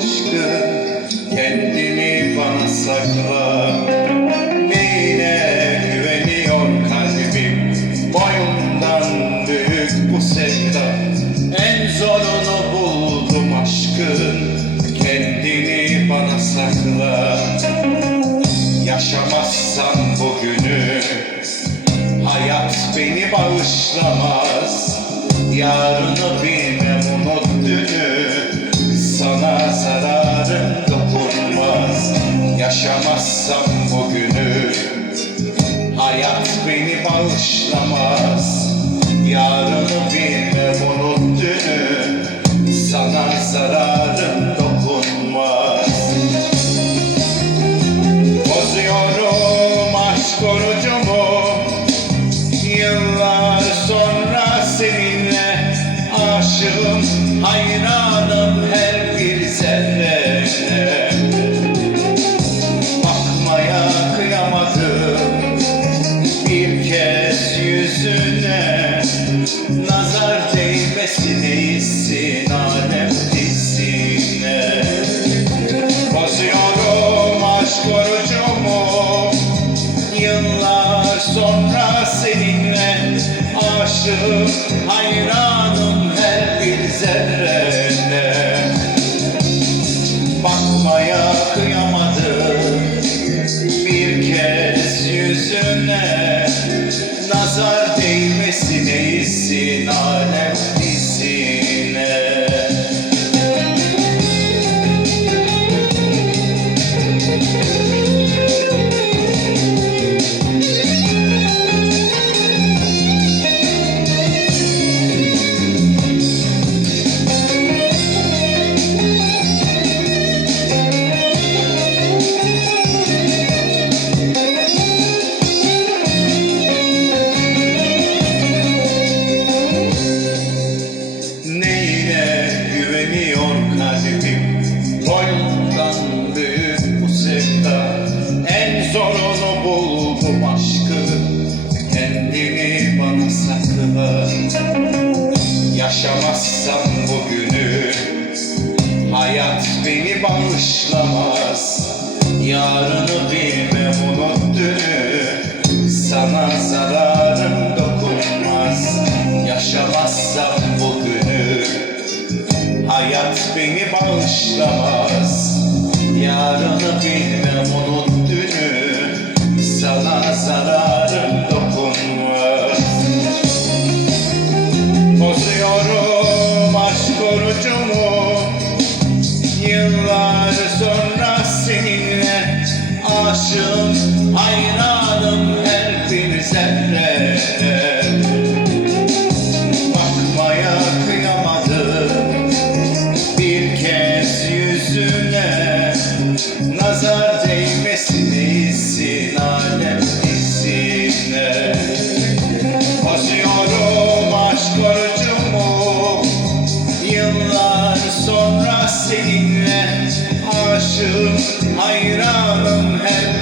aşkı kendini bana sakla. Neyine güveniyor kalbim? Boyundan büyük bu sevda. En zorunu buldum aşkın. Kendini bana sakla. Yaşamazsan bugünü hayat beni bağışlamaz. Yarını bilmem unut dünü Aşığım, hayranım her bir zerrene Bakmaya kıyamadım bir kez yüzüne. Nazar değmesin iyisin alem dizine. Bozuyorum aşk orucumu. Yıllar sonra seninle Aşığım, hayranım yüzüne Nazar değmesin iyisin alem Yaşamazsam hayranım her bir zerre. Bakmaya kıyamadım bir kez yüzüne. Nazar değmesin iyisin alem izine Bozuyorum aşk Yıllar sonra seninle Aşığım, hayranım her